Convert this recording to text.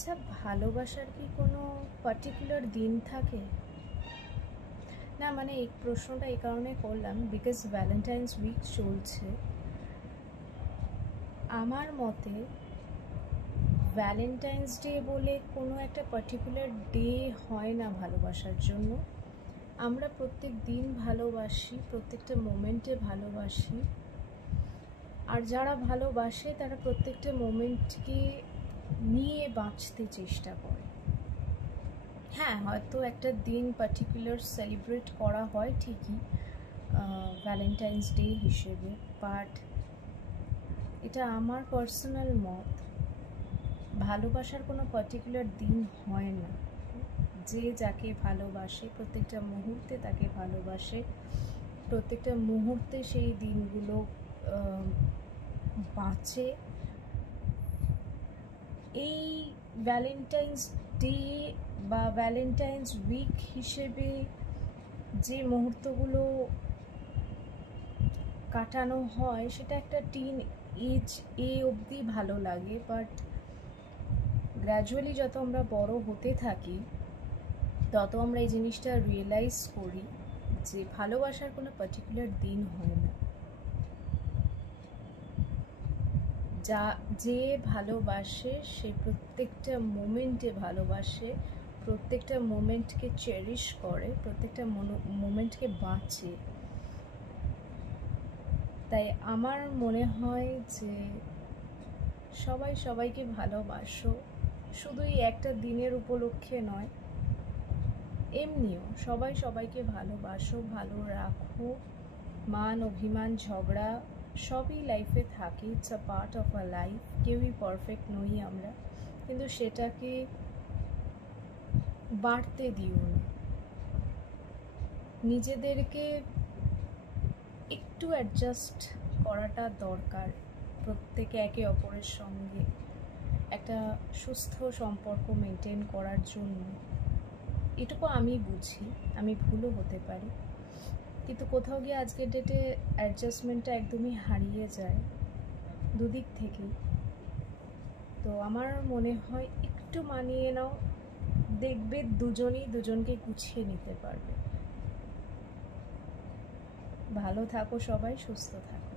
আচ্ছা, ভালোবাসার কি কোনো পার্টিকুলার দিন থাকে? না, মানে এই প্রশ্নটা এই কারণে করলাম বিকজ ভ্যালেন্টাইন্স উইক চলছে। আমার মতে ভ্যালেন্টাইন্স ডে বলে কোনো একটা পার্টিকুলার ডে হয় না ভালোবাসার জন্য। আমরা প্রত্যেক দিন ভালোবাসি, প্রত্যেকটা মোমেন্টে ভালোবাসি। আর যারা ভালোবাসে তারা প্রত্যেকটা মোমেন্টকে নিয়ে বাঁচতে চেষ্টা করে। হ্যাঁ, হয়তো একটা দিন পার্টিকুলার সেলিব্রেট করা হয় ঠিকই ভ্যালেন্টাইন্স ডে হিসেবে, বাট এটা আমার পার্সোনাল মত, ভালোবাসার কোনো পার্টিকুলার দিন হয় না। যে যাকে ভালোবাসে প্রত্যেকটা মুহূর্তে তাকে ভালোবাসে, প্রত্যেকটা মুহূর্তে সেই দিনগুলো বাঁচে। এই ভ্যালেন্টাইন্স ডে বা ভ্যালেন্টাইন্স উইক হিসেবে যে মুহূর্তগুলো কাটানো হয় সেটা একটা টিন এজ অবধি ভালো লাগে, বাট গ্র্যাজুয়ালি যত আমরা বড় হতে থাকি তত আমরা এই জিনিসটা রিয়েলাইজ করি যে ভালোবাসার কোনো পার্টিকুলার দিন হয় না। যে ভালোবাসে সে প্রত্যেকটা মোমেন্টে ভালোবাসে, প্রত্যেকটা মোমেন্টকে চেরিশ করে, প্রত্যেকটা মোমেন্টকে বাঁচে। তাই আমার মনে হয় যে সবাই সবাইকে ভালোবাসো, শুধু এই একটা দিনের উপলক্ষে নয়, এমনিও সবাই সবাইকে ভালোবাসো, ভালো রাখো। মান অভিমান ঝগড়া সবই লাইফে থাকে, it's a part of a life. কেউই পারফেক্ট নই আমরা, কিন্তু সেটাকে বাড়তে দিও না। নিজেদেরকে একটু অ্যাডজাস্ট করাটা দরকার, প্রত্যেকে একে অপরের সঙ্গে একটা সুস্থ সম্পর্ক মেনটেন করার জন্য। এটুকু আমি বুঝি, আমি ভুলও হতে পারি, কিন্তু কোথাও গিয়ে আজকের ডেটে অ্যাডজাস্টমেন্টটা একদমই হারিয়ে যায় দুদিক থেকেই। তো আমার মনে হয় একটু মানিয়ে নাও, দেখবে দুজনই দুজনকে গুছিয়ে নিতে পারবে। ভালো থাকো সবাই, সুস্থ থাকো।